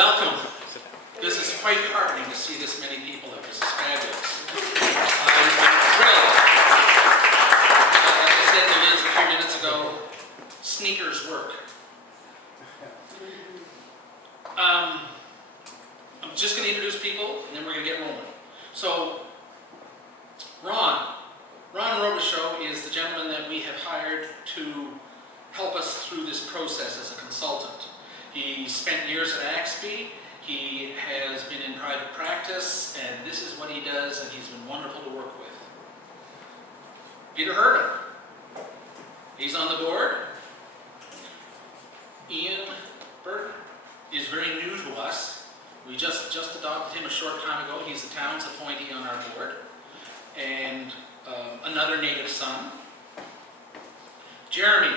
welcome. This is quite heartening to see this many people here. This is fabulous. I'm thrilled. Like I said to Liz a few minutes ago, sneakers work. I'm just going to introduce people, and then we're going to get rolling. So, Ron Robichaud is the gentleman that we have hired to help us through this process as a consultant. He spent years at Axby. He has been in private practice, and this is what he does, and he's been wonderful to work with. Peter Hurden, he's on the board. Ian Burton is very new to us. We just adopted him a short time ago. He's the town's appointee on our board. And another native son. Jeremy.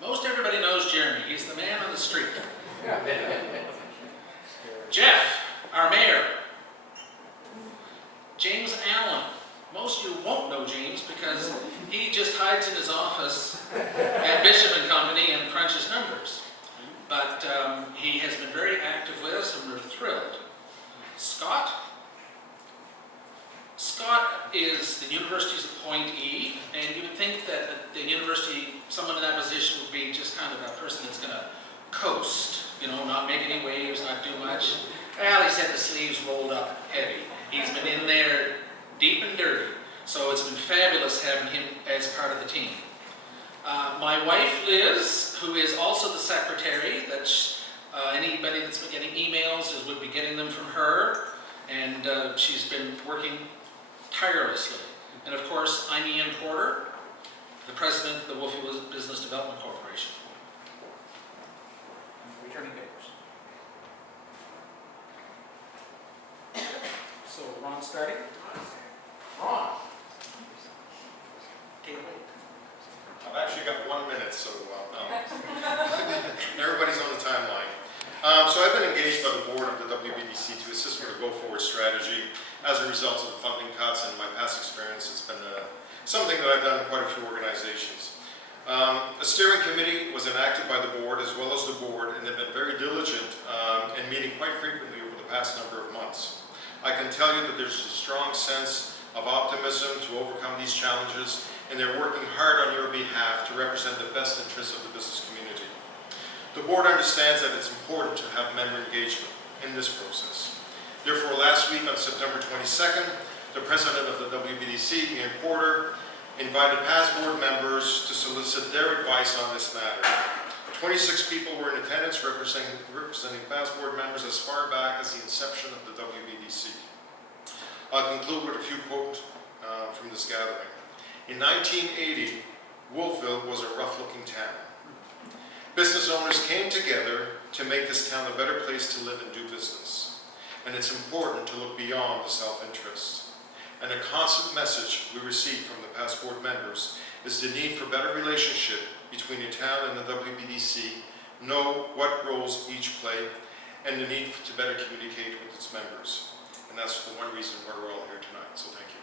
Most everybody knows Jeremy. He's the man on the street. Jeff, our mayor. James Allen. Most of you won't know James because he just hides in his office at Bishop and Company and crunches numbers. But he has been very active with us, and we're thrilled. Scott is the university's appointee, and you would think that at the university, someone in that position would be just kind of a person that's going to coast, you know, not make any waves, not do much. Well, he's had the sleeves rolled up heavy. He's been in there deep and dirty, so it's been fabulous having him as part of the team. My wife, Liz, who is also the secretary, anybody that's been getting emails would be getting them from her, and she's been working tirelessly. And of course, I'm Ian Porter, the president of the Wolfville Business Development Corporation. Returning papers. So, Ron starting? Ron. Take it away. I've actually got 1 minute, so no. Everybody's on the timeline. So I've been engaged by the board of the Wbdc to assist with a go-forward strategy as a result of the funding cuts, and my past experience, it's been something that I've done in quite a few organizations. A steering committee was enacted by the board as well as the board, and they've been very diligent in meeting quite frequently over the past number of months. I can tell you that there's a strong sense of optimism to overcome these challenges, and they're working hard on your behalf to represent the best interests of the business community. The board understands that it's important to have member engagement in this process. Therefore, last week on September 22nd, the president of the Wbdc, Ian Porter, invited past board members to solicit their advice on this matter. 26 people were in attendance representing past board members as far back as the inception of the Wbdc. I'll conclude with a few quotes from this gathering. In 1980, Wolfville was a rough-looking town. Business owners came together to make this town a better place to live and do business. And it's important to look beyond the self-interest. And a constant message we receive from the past board members is the need for better relationship between the town and the Wbdc, know what roles each play, and the need to better communicate with its members. And that's the one reason why we're all here tonight, so thank you.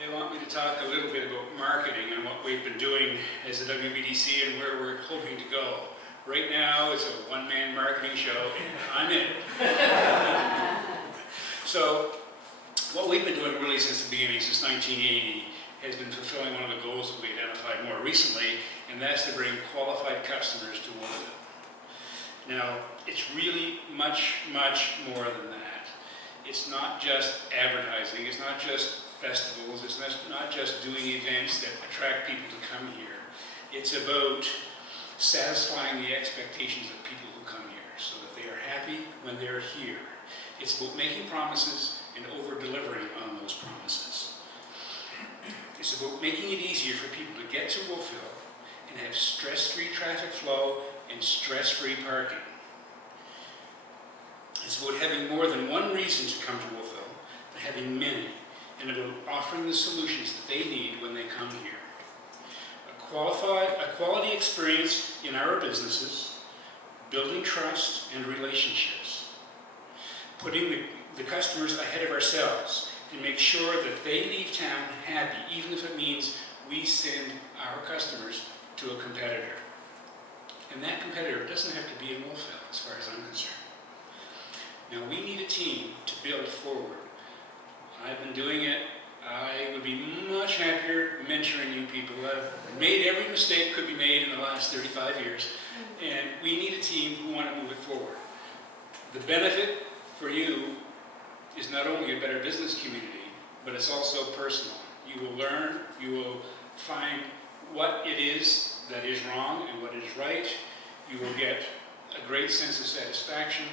They want me to talk a little bit about marketing and what we've been doing as a WBDC and where we're hoping to go. Right now, it's a one-man marketing show, and I'm in. So, what we've been doing really since the beginning, since 1980, has been fulfilling one of the goals that we identified more recently, and that's to bring qualified customers to Wolfville. Now, it's really much, much more than that. It's not just advertising, it's not just festivals, it's not just doing events that attract people to come here. It's about satisfying the expectations of people who come here so that they are happy when they're here. It's about making promises and over-delivering on those promises. It's about making it easier for people to get to Wolfville and have stress-free traffic flow and stress-free parking. It's about having more than one reason to come to Wolfville, but having many, and about offering the solutions that they need when they come here. A quality experience in our businesses, building trust and relationships, putting the customers ahead of ourselves, and make sure that they leave town happy, even if it means we send our customers to a competitor. And that competitor doesn't have to be in Wolfville, as far as I'm concerned. Now, we need a team to build forward. I've been doing it. I would be much happier mentoring you people. I've made every mistake could be made in the last 35 years, and we need a team who want to move it forward. The benefit for you is not only a better business community, but it's also personal. You will learn, you will find what it is that is wrong and what is right. You will get a great sense of satisfaction,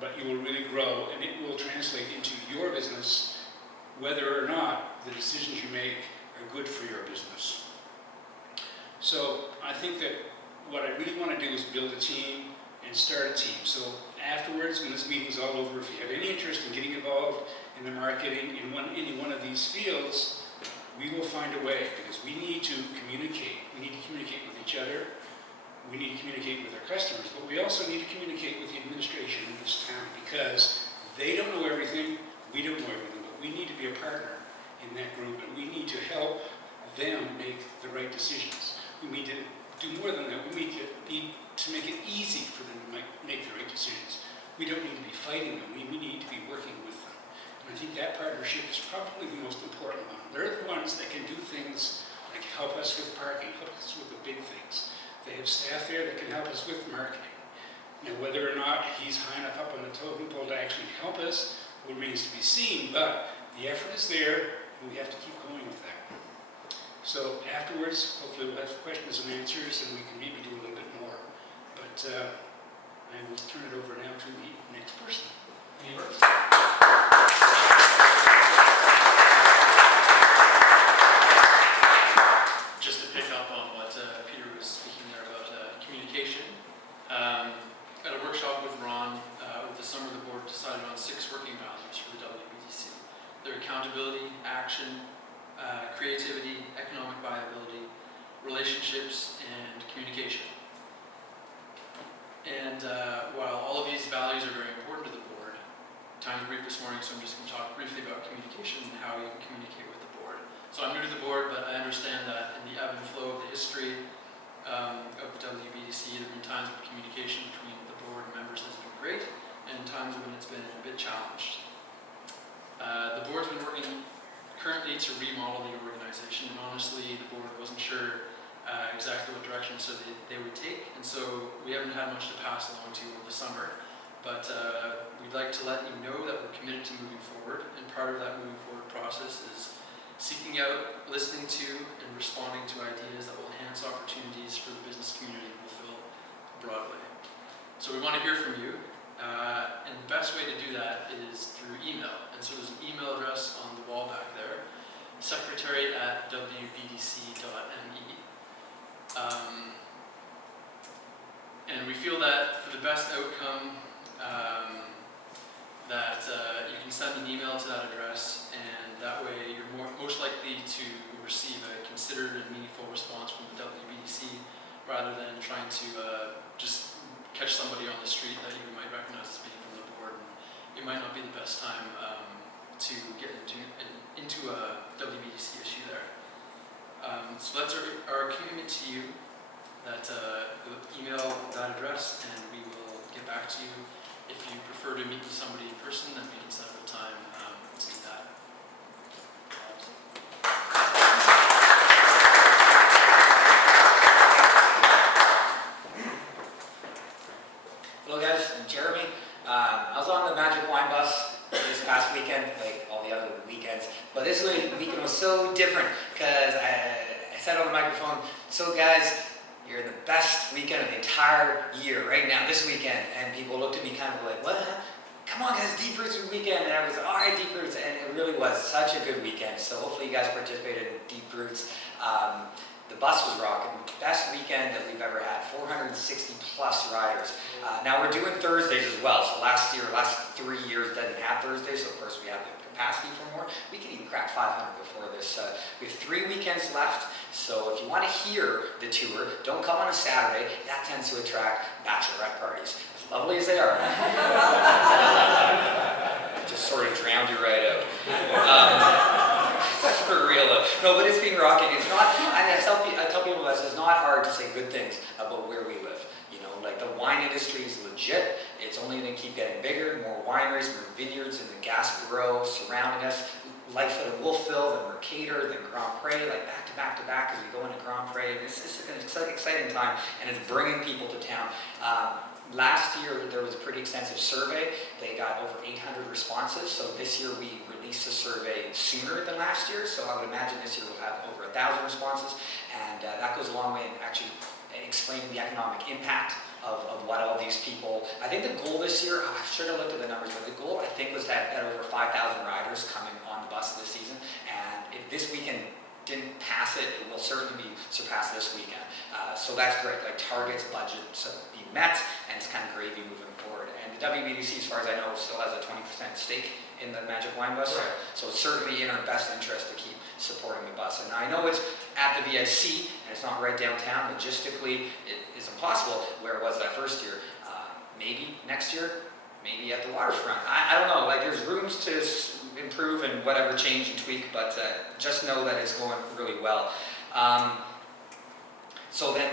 but you will really grow, and it will translate into your business, whether or not the decisions you make are good for your business. So I think that what I really want to do is build a team and start a team. So afterwards, when this meeting's all over, if you have any interest in getting involved in the marketing in any one of these fields, we will find a way, because we need to communicate. We need to communicate with each other. We need to communicate with our customers, but we also need to communicate with the administration in this town, because they don't know everything, we don't know everything, but we need to be a partner in that group, and we need to help them make the right decisions. We need to do more than that. We need to make it easy for them to make the right decisions. We don't need to be fighting them. We need to be working with them. And I think that partnership is probably the most important one. They're the ones that can do things like help us with parking, help us with the big things. They have staff there that can help us with marketing. Now, whether or not he's high enough up on the totem pole to actually help us remains to be seen, but the effort is there, and we have to keep going with that. So afterwards, hopefully we'll have questions and answers, and we can maybe do a little bit more. But I will turn it over now to the next person. Just to pick up on what Peter was speaking there about communication. At a workshop with Ron over the summer, the board decided on 6 working values for the Wbdc. They're accountability, action, creativity, economic viability, relationships, and communication. And while all of these values are very important to the board, time's brief this morning, so I'm just going to talk briefly about communication and how you can communicate with the board. So I'm new to the board, but I understand that in the ebb and flow of the history of the Wbdc, there have been times when communication between the board members has been great, and times when it's been a bit challenged. The board's been working currently to remodel the organization, and honestly, the board wasn't sure exactly what direction they would take, and so we haven't had much to pass along to you over the summer. But we'd like to let you know that we're committed to moving forward, and part of that moving forward process is seeking out, listening to, and responding to ideas that will enhance opportunities for the business community in Wolfville broadly. So we want to hear from you, and the best way to do that is through email. And so there's an email address on the wall back there, secretary@wbdc.me. And we feel that for the best outcome, that you can send an email to that address, and that way you're most likely to receive a considered and meaningful response from the Wbdc, rather than trying to just catch somebody on the street that you might recognize as being from the board. And it might not be the best time to get into a Wbdc issue there. So that's our commitment to you, that you'll email that address, and we will get back to you. If you prefer to meet with somebody in person, then we can set up a time to do that. Hello guys, I'm Jeremy. I was on the Magic Wine Bus this past weekend, like all the other weekends, but this weekend was so different because I said on the microphone, so guys, you're the best weekend of the entire year right now, this weekend. And people looked at me kind of like, what? Come on guys, Deep Roots weekend. And I was, all right, Deep Roots. And it really was such a good weekend. So hopefully you guys participated in Deep Roots. The bus was rocking. Best weekend that we've ever had. 460 plus riders. Now we're doing Thursdays as well. So last 3 years didn't have Thursdays. So of course we have the capacity for more. We can even crack 500 before this. We have 3 weekends left. So if you want to hear the tour, don't come on a Saturday. That tends to attract bachelorette parties. As lovely as they are. just sort of drowned you right out. For real though. No, but it's been rocking. It's not, I tell people that it's not hard to say good things about where we live. You know, like the wine industry is legit. It's only going to keep getting bigger, more wineries, more vineyards in the Gaspereau surrounding us. Life at Wolfville, then Mercator, then Grand Pré, like back to back to back as we go into Grand Pré. It's an exciting time, and it's bringing people to town. Last year, there was a pretty extensive survey. They got over 800 responses. So this year, we released the survey sooner than last year. So I would imagine this year we'll have over 1,000 responses. And that goes a long way in actually explaining the economic impact of what all these people, I think the goal this year, I should have looked at the numbers, but the goal I think was that at over 5,000 riders coming on the bus this season. And if this weekend didn't pass it, it will certainly be surpassed this weekend. So that's great, like targets, budgets be met, and it's kind of gravy moving forward. And the WBDC, as far as I know, still has a 20% stake in the Magic Wine Bus, Right. so it's certainly in our best interest to keep supporting the bus. And I know it's at the VIC, and it's not right downtown. Logistically, it is impossible where it was that first year. Maybe next year, maybe at the waterfront. I don't know, like there's rooms to improve and whatever, change and tweak, but just know that it's going really well. So then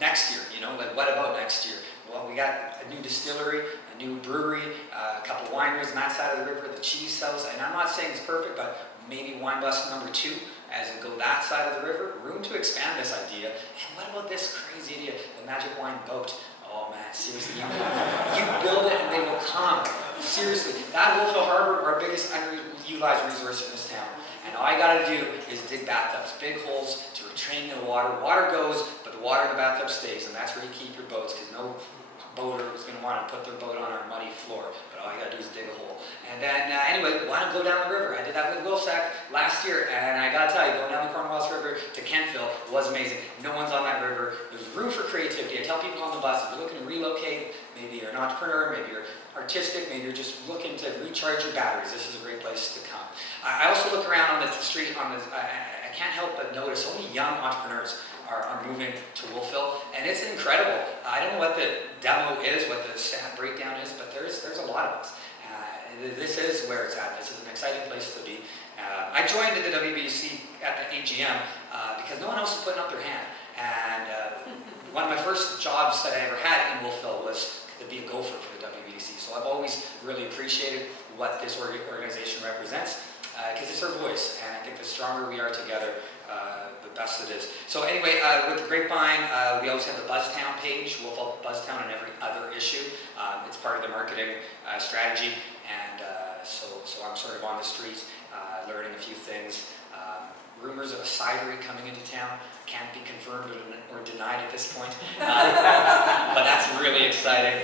next year, you know, like what about next year? Well, we got a new distillery, a new brewery, a couple wineries on that side of the river, the cheese cells, and I'm not saying it's perfect, but maybe wine bus number 2 as we go that side of the river. Room to expand this idea. And what about this crazy idea, the Magic Wine Boat? Oh man, seriously, you build it and they will come. Seriously, that Wolfville Harbor, our biggest unutilized resource in this town. And all I gotta do is dig bathtubs, big holes to retain the water. Water goes, but the water in the bathtub stays, and that's where you keep your boats, because no boater is going to want to put their boat on our muddy floor, but all you got to do is dig a hole. And then, anyway, why not go down the river? I did that with Wolfsack last year, and I got to tell you, going down the Cornwallis River to Kentville was amazing. No one's on that river. There's room for creativity. I tell people on the bus, if you're looking to relocate, maybe you're an entrepreneur, maybe you're artistic, maybe you're just looking to recharge your batteries, this is a great place to come. I also look around on the street, I can't help but notice so many young entrepreneurs are moving to Wolfville, and it's incredible. I don't know what the demo is, what the stat breakdown is, but there's a lot of us. This is where it's at. This is an exciting place to be. I joined the WBDC at the AGM because no one else was putting up their hand. And one of my first jobs that I ever had in Wolfville was to be a gopher for the WBDC. So I've always really appreciated what this organization represents because it's our voice. And I think the stronger we are together, the best it is. So anyway, with the Grapevine, we always have the Buzztown page. We'll follow Buzztown on every other issue. It's part of the marketing strategy, and so I'm sort of on the street learning a few things. Rumors of a cidery coming into town can't be confirmed or denied at this point, but that's really exciting.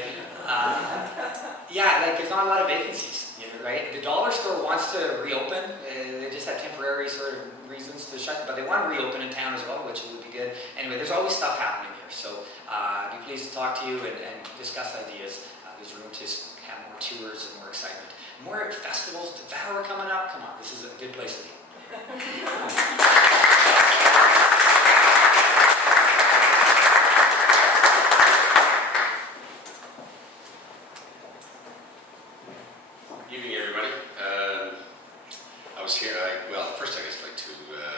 Yeah, like there's not a lot of vacancies, you know, right? The dollar store wants to reopen. They just have temporary sort of reasons to shut, but they want to reopen in town as well, which would be good. Anyway, there's always stuff happening here, so I'd be pleased to talk to you and discuss ideas. There's room to have more tours and more excitement. More festivals, Devour coming up. Come on, this is a good place to be. Evening, everybody. I was here, well, first I guess I'd like to,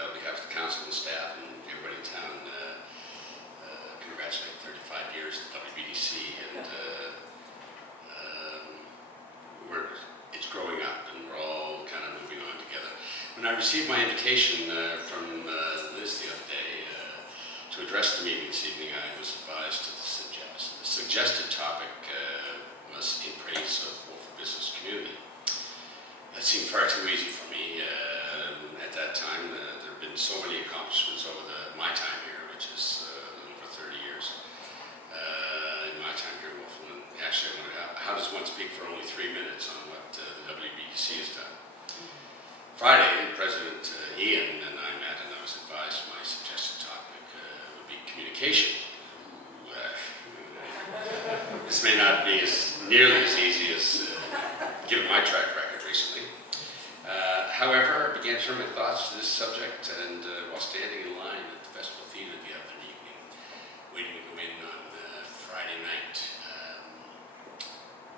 on behalf of the council and staff and everybody in town, congratulate 35 years to WBDC, and it's growing up and we're all kind of moving on together. When I received my invitation from Liz the other day to address the meeting this evening, I was advised to suggest. The suggested topic was in praise of Wolfville business community. That seemed far too easy for me. At that time, there have been so many accomplishments over my time here, which is over 30 years. In my time here in Wolfville, and actually I wondered how does one speak for only 3 minutes on what the WBDC has done? Friday, President Ian and I met, and I was advised my suggested topic would be communication. This may not be nearly as easy as given my track record recently. However, I began to turn my thoughts to this subject, and while standing in line at the Festival Theatre the other evening, waiting to go in on Friday night,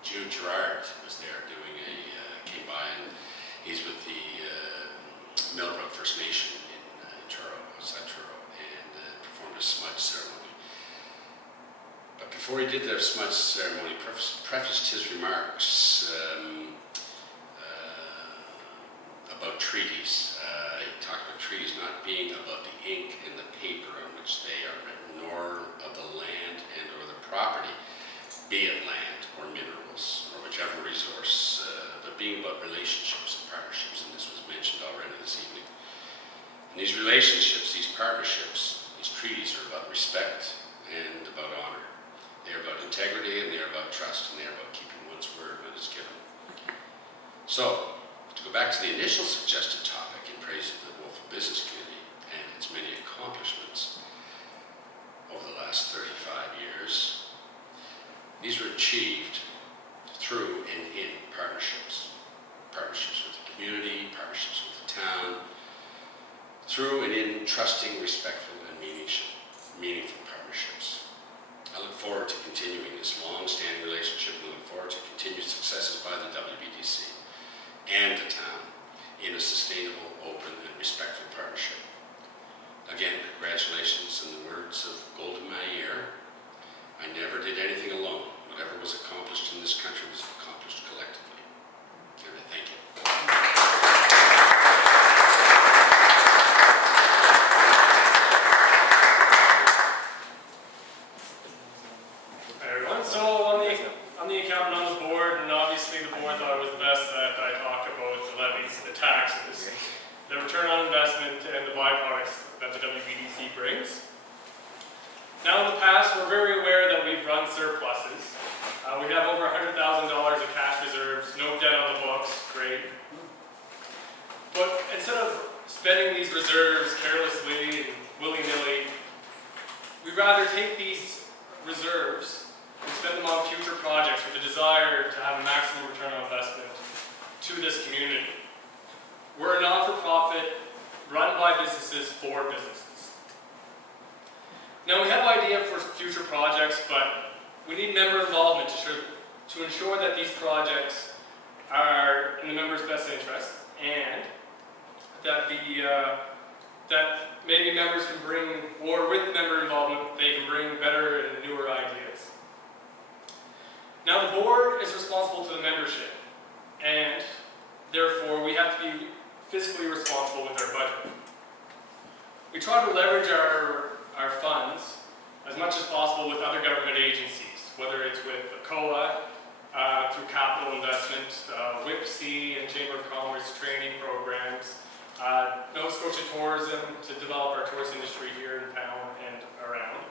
June Gerard was there came by before he did the smudge ceremony, prefaced his remarks about treaties. He talked about treaties not being about the ink and the paper on which they are written, nor of the land and or the property, be it land or minerals or whichever resource, but being about relationships and partnerships, and this was mentioned already this evening. And these relationships, these partnerships, these treaties are about respect and about honor. They are about integrity, and they are about trust, and they are about keeping one's word when it's given. So, to go back to the initial suggested topic in praise of the Wolfville business community and its many accomplishments over the last 35 years, these were achieved through and in partnerships. Partnerships with the community, partnerships with the town, through and in trusting, respectful, and meaningful partnerships. I look forward to continuing this long-standing relationship and look forward to continued successes by the Wbdc and the town in a sustainable, open, and respectful partnership. Again, congratulations in the words of Golda Meir. I never did anything alone. Whatever was accomplished in this country was accomplished collectively. And I thank you. Hi everyone. So I'm the accountant on the board, and obviously the board thought it was the best that I talk about the levies, the taxes, the return on investment, and the byproducts that the Wbdc brings. Now in the past, we're very aware that we've run surpluses. We have over $100,000 of cash reserves, no debt on the books, great. But instead of spending these reserves carelessly and willy-nilly, we'd rather take these reserves and spend them on future projects with a desire to have a maximum return on investment to this community. We're a non-for-profit run by businesses for businesses. Now we have idea for future projects, but we need member involvement to ensure that these projects are in the members' best interest, and that that maybe members can bring, or with member involvement, they can bring better and newer ideas. Now the board is responsible to the membership, and therefore we have to be fiscally responsible with our budget. We try to leverage our funds as much as possible with other government agencies, whether it's with the COA, through capital investment, Wbdc and Chamber of Commerce training programs, Nova Scotia Tourism to develop our tourist industry here in town and around.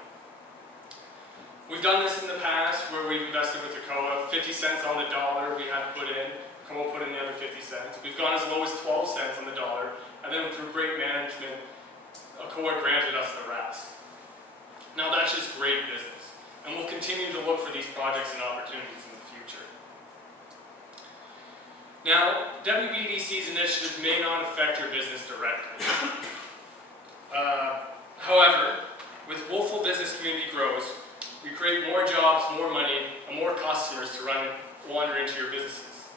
We've done this in the past where we've invested with the COA, 50 cents on the dollar we had to put in, COA put in the other 50 cents. We've gone as low as 12 cents on the dollar, and then through great management, COA granted us the rest. Now that's just great business, and we'll continue to look for these projects and opportunities in the future. Now, Wbdc's initiatives may not affect your business directly. However, with Wolfville business community grows, we create more jobs, more money, and more customers to wander into your businesses.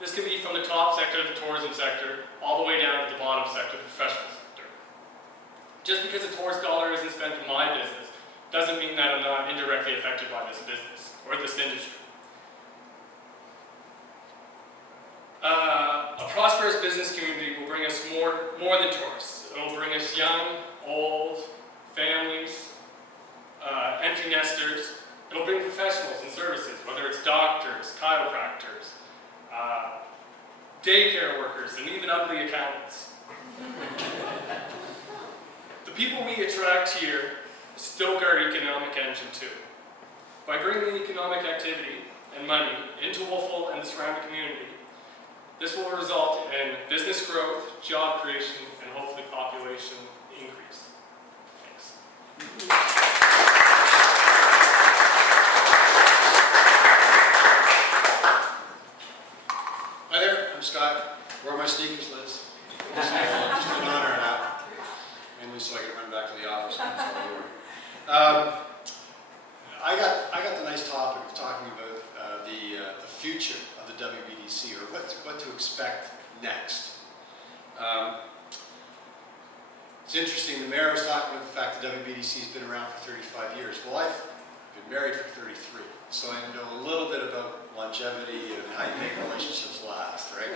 This can be from the top sector, the tourism sector, all the way down to the bottom sector, the professional sector. Just because a tourist dollar isn't spent in my business doesn't mean that I'm not indirectly affected by this business or this industry. A prosperous business community will bring us more than tourists. It will bring us young, old, families, empty nesters. It will bring professionals and services, whether it's doctors, chiropractors, daycare workers, and even ugly accountants. The people we attract here stoke our economic engine too. By bringing economic activity and money into Wolfville and the surrounding community, this will result in business growth, job creation, and hopefully population increase. Thanks. Hi there, I'm Scott. Where are my sneakers, Liz? Just an honor and out. Mainly so I can run back to the office. I got the nice topic of talking about the future of the Wbdc, or what to expect next. It's interesting, the mayor was talking about the fact that WBDC has been around for 35 years. Well, I've been married for 33, so I know a little bit about longevity and how you make relationships last, right?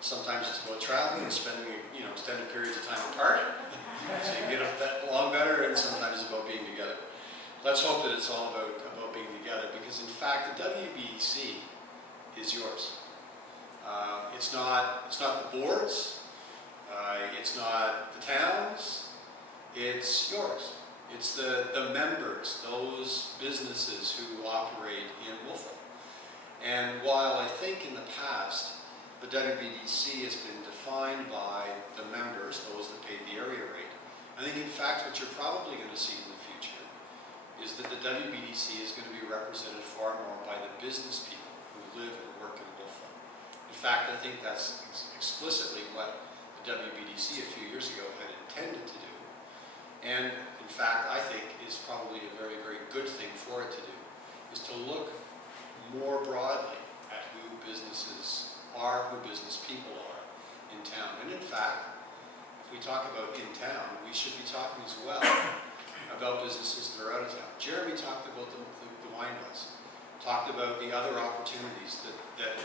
Sometimes it's about traveling and spending, extended periods of time apart, so you get along better, and sometimes it's about being together. Let's hope that it's all about being together, because in fact, the WBDC is yours. It's not the boards, it's not the towns, it's yours. It's the members, those businesses who operate in Wolfville. And while I think in the past, the WBDC has been defined by the members, those that pay the area rate, I think in fact what you're probably going to see in the future is that the WBDC is going to be represented far more by the business people who live and work in Wolfville. In fact, I think that's explicitly what the WBDC a few years ago had intended to do. And in fact, I think is probably a very, very good thing for it to do, is to look more broadly at who businesses are, who business people are in town. And in fact, if we talk about in town, we should be talking as well about businesses that are out of town. Jeremy talked about the wine bus, talked about the other opportunities that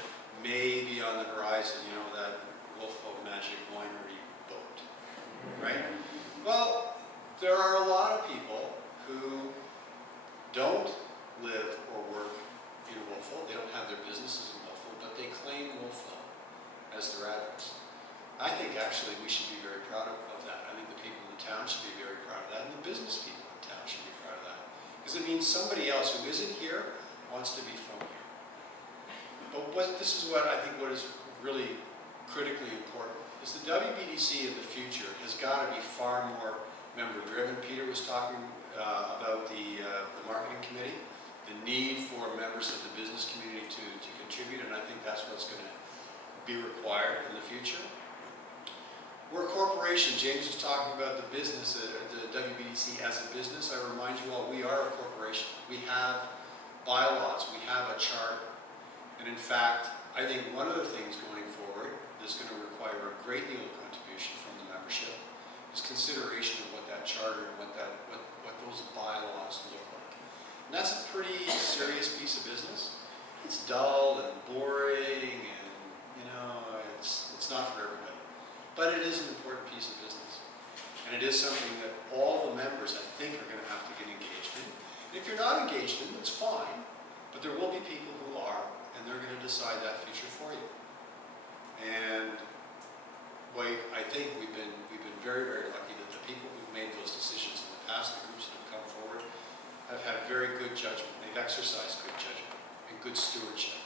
may be on the horizon, that Wolfville Magic Winery boat, right? Well, there are a lot of people who don't live or work in Wolfville. They don't have their businesses in Wolfville, but they claim Wolfville as their address. I think actually we should be very proud of that. I think the people in the town should be very proud of that, and the business people in town should be proud of that. Because it means somebody else who isn't here wants to be from here. But this is what I think what is really critically important, is the WBDC of the future has got to be far more member-driven. Peter was talking about the marketing committee, the need for members of the business community to contribute, and I think that's what's going to be required in the future. We're a corporation. James was talking about the business, the WBDC as a business. I remind you all, we are a corporation. We have bylaws, we have a charter. And in fact, I think one of the things going forward that's going to require a great deal of contribution from the membership is consideration of what that charter and what those bylaws look like. And that's a pretty serious piece of business. It's dull and boring, and it's not for everybody. But it is an important piece of business. And it is something that all the members, I think, are going to have to get engaged in. And if you're not engaged in, that's fine. But there will be people who are, and they're going to decide that future for you. And I think we've been very, very lucky that the people who've made those decisions in the past, the groups that have come forward, have had very good judgment. They've exercised good judgment and good stewardship.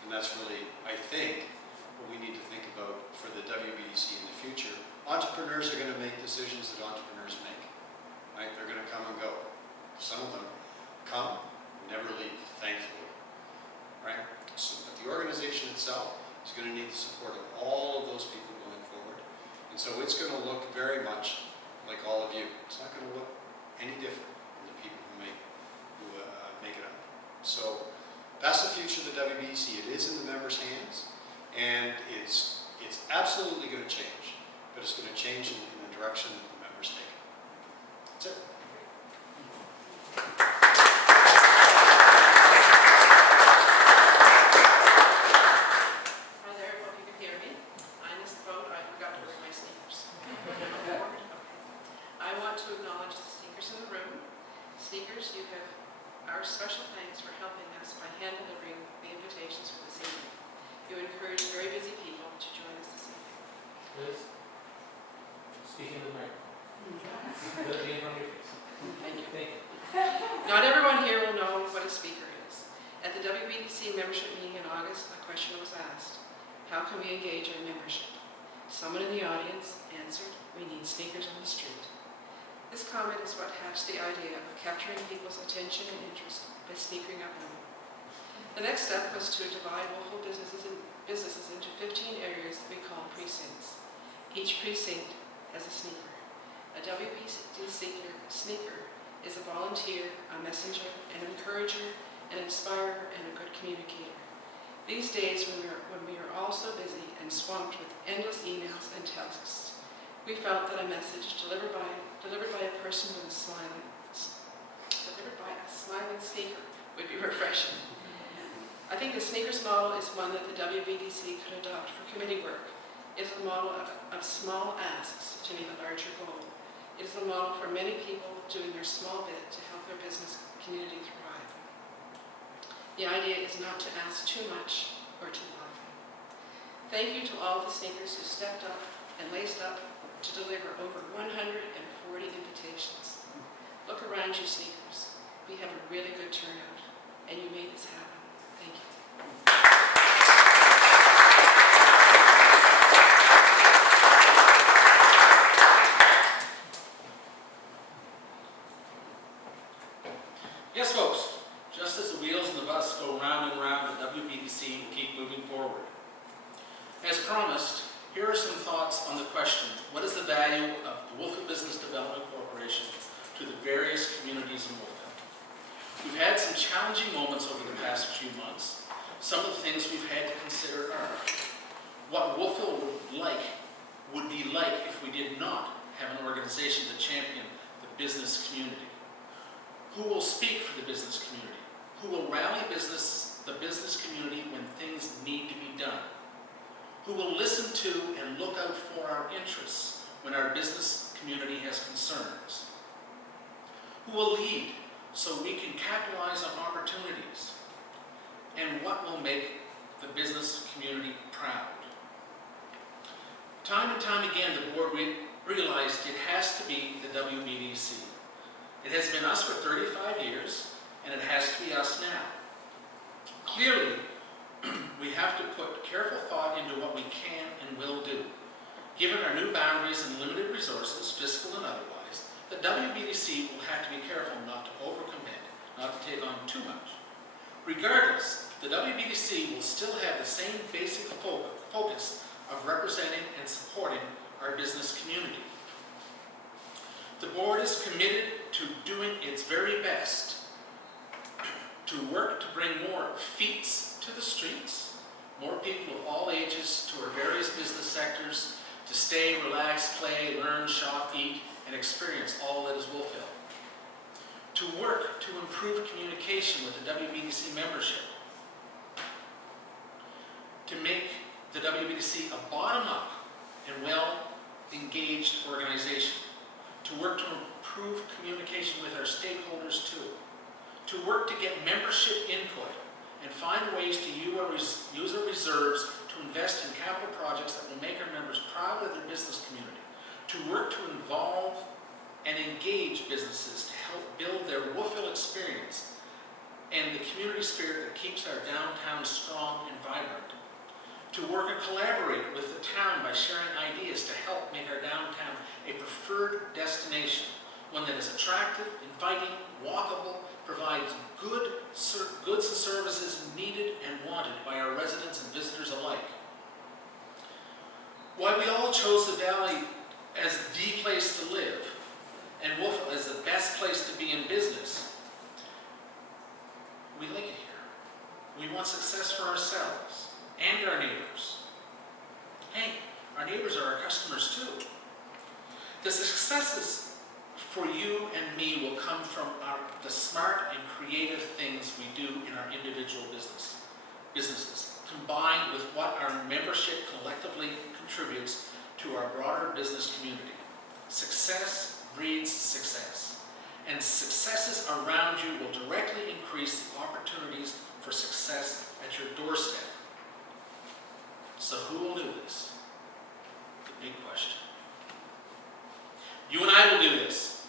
And that's really, I think, what we need to think about for the WBDC in the future. Entrepreneurs are going to make decisions that entrepreneurs make. Right? They're going to come and go. Some of them come, never leave, thankfully. Right? So, but the organization itself is going to need the support of all of those people going forward. And so it's going to look very much like all of you. It's not going to look any different than the people who make it up. So that's the future of the WBDC. It is in the members' hands, and it's absolutely going to change, but it's going to change in the direction that the members take. That's it. Hi there, hope you can hear me. I missed the boat, I forgot to wear my sneakers. I want to acknowledge the sneakers in the room. Sneakers, you have our special thanks for helping us by hand delivering the invitations for this evening. You encourage very busy people to join us this evening. Liz, speaking to the microphone. Let me in on your face. Thank you. Thank you. Not everyone here will know what a speaker is. At the WBDC membership meeting in August, a question was asked: how can we engage our membership? Someone in the audience answered, we need sneakers on the street. This comment is what hatched the idea of capturing people's attention and interest by sneakering up on them. The next step was to divide Wolfville businesses into 15 areas that we call precincts. Each precinct has a sneaker. A WBDC sneaker is a volunteer, a messenger, an encourager, an inspirer, and a good communicator. These days, when we are all so busy and swamped with endless emails and texts, we felt that a message delivered by a person with a delivered by a smiling sneaker would be refreshing. I think the sneakers model is one that the WBDC could adopt for committee work. It is a model of small asks to meet a larger goal. It is a model for many people doing their small bit to help their business community thrive. The idea is not to ask too much or too often. Thank you to all the sneakers who stepped up and laced up to deliver over 140 invitations. Look around you, sneakers. We have a really good turnout, and you made this happen. Thank you. Yes, folks, just as the wheels in the bus go round and round, the WBDC will keep moving forward. As promised, here are some thoughts on the question, what is the value of the Wolfville Business Development Corporation to the various communities in Wolfville? We've had some challenging moments over the past few months. Some of the things we've had to consider are what Wolfville would be like if we did not have an organization to champion the business community. Who will speak for the business community? Who will rally the business community when things need to be done? Who will listen to and look out for our interests when our business community has concerns? Who will lead so we can capitalize on opportunities? And what will make the business community proud? Time and time again, the board realized it has to be the WBDC. It has been us for 35 years, and it has to be us now. Clearly, we have to put careful thought into what we can and will do. Given our new boundaries and limited resources, fiscal and otherwise, the WBDC will have to be careful not to overcommit, not to take on too much. Regardless, the WBDC will still have the same basic focus of representing and supporting our business community. The board is committed to doing its very best to work to bring more feet to the streets, more people of all ages to our various business sectors to stay, relax, play, learn, shop, eat, and experience all that is Wolfville. To work to improve communication with the WBDC membership. To make the WBDC a bottom-up and well-engaged organization. To work to improve communication with our stakeholders too. To work to get membership input and find ways to use our reserves to invest in capital projects that will make our members proud of their business community. To work to involve and engage businesses to help build their Wolfville experience and the community spirit that keeps our downtown strong and vibrant. To work and collaborate with the town by sharing ideas to help make our downtown a preferred destination, one that is attractive, inviting, walkable, provides goods and services needed and wanted by our residents and visitors alike. Why we all chose the Valley as the place to live and Wolfville as the best place to be in business, we like it here. We want success for ourselves and our neighbors. Hey, our neighbors are our customers too. The successes for you and me will come from the smart and creative things we do in our individual businesses, combined with what our membership collectively contributes to our broader business community. Success breeds success, and successes around you will directly increase the opportunities for success at your doorstep. So who will do this? The big question. You and I will do this.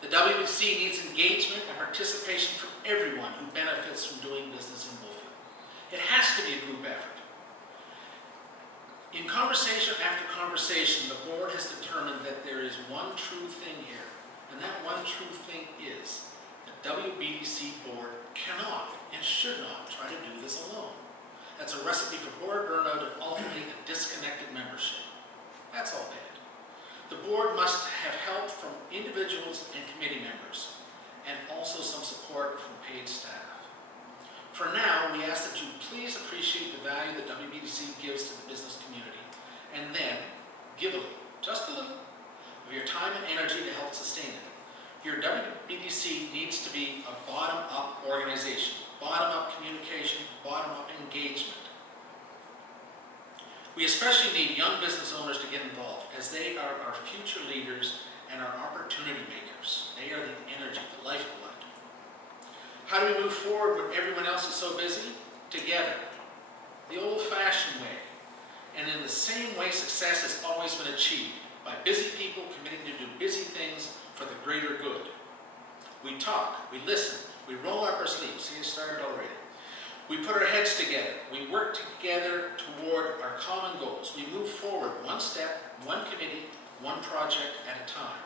The WBDC needs engagement and participation from everyone who benefits from doing business in Wolfville. It has to be a group effort. In conversation after conversation, the board has determined that there is one true thing here, and that one true thing is the WBDC board cannot and should not try to do this alone. That's a recipe for board burnout and ultimately a disconnected membership. That's all bad. The board must have help from individuals and committee members, and also some support from paid staff. For now, we ask that you please appreciate the value that WBDC gives to the business community, and then give a little, just a little, of your time and energy to help sustain it. Your WBDC needs to be a bottom-up organization, bottom-up communication, bottom-up engagement. We especially need young business owners to get involved, as they are our future leaders and our opportunity makers. They are the energy, the lifeblood. How do we move forward when everyone else is so busy? Together, the old-fashioned way. And in the same way success has always been achieved, by busy people committing to do busy things for the greater good. We talk, we listen, we roll up our sleeves. See, it started already. We put our heads together. We work together toward our common goals. We move forward one step, one committee, one project at a time.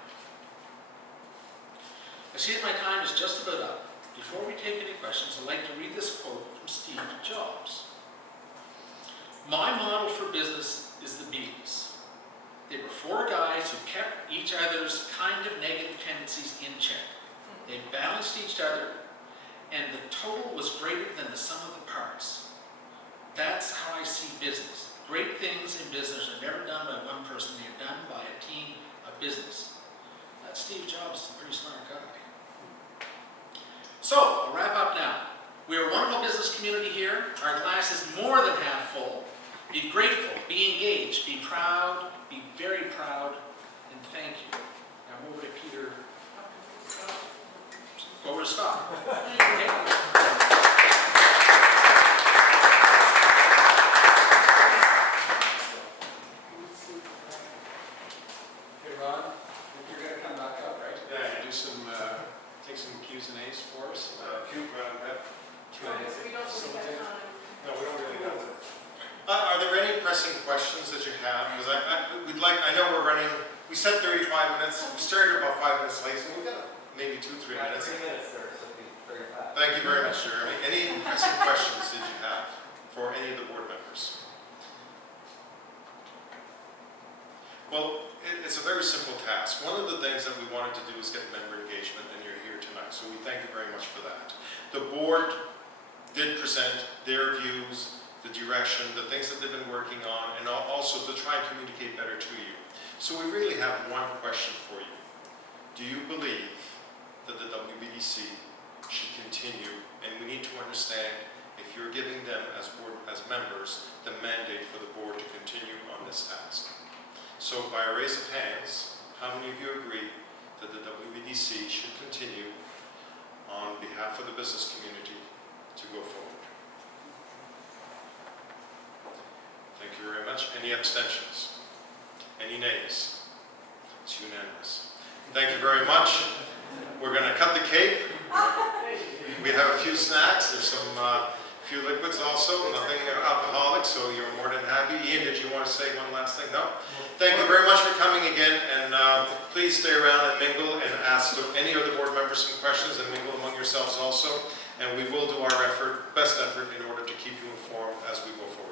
I see that my time is just about up. Before we take any questions, I'd like to read this quote from Steve Jobs. My model for business is the Bs. They were four guys who kept each other's kind of negative tendencies in check. They balanced each other, and the total was greater than the sum of the parts. That's how I see business. Great things in business are never done by one person. They are done by a team of business. That Steve Jobs is a pretty smart guy. So, I'll wrap up now. We are a wonderful business community here. Our glass is more than half full. Be grateful, be engaged, be proud, be very proud, and thank you. Now over to Peter. Over to Scott. Okay. Hey Ron, you're gonna come back up, right? Yeah, do some, take some Q's and A's for us. Q, Brown, So we don't really have time. No, we don't really have to. Are there any pressing questions that you have? Because I know we're running, we said 35 minutes, we started about 5 minutes late, so we've got maybe 2-3 minutes. 3 minutes there, so it'll be 35. Thank you very much, Jeremy. Any pressing questions did you have for any of the board members? Well, it's a very simple task. One of the things that we wanted to do is get member engagement, and you're here tonight, so we thank you very much for that. The board did present their views, the direction, the things that they've been working on, and also to try and communicate better to you. So we really have one question for you. Do you believe that the WBDC should continue? And we need to understand if you're giving them as members the mandate for the board to continue on this task. So by a raise of hands, how many of you agree that the WBDC should continue on behalf of the business community to go forward? Thank you very much. Any abstentions? Any nays? It's unanimous. Thank you very much. We're going to cut the cake. We have a few snacks. There's some few liquids also, nothing alcoholic, so you're more than happy. Ian, did you want to say one last thing? No? Thank you very much for coming again, and please stay around and mingle and ask any of the board members some questions and mingle among yourselves also, and we will do our best effort in order to keep you informed as we go forward.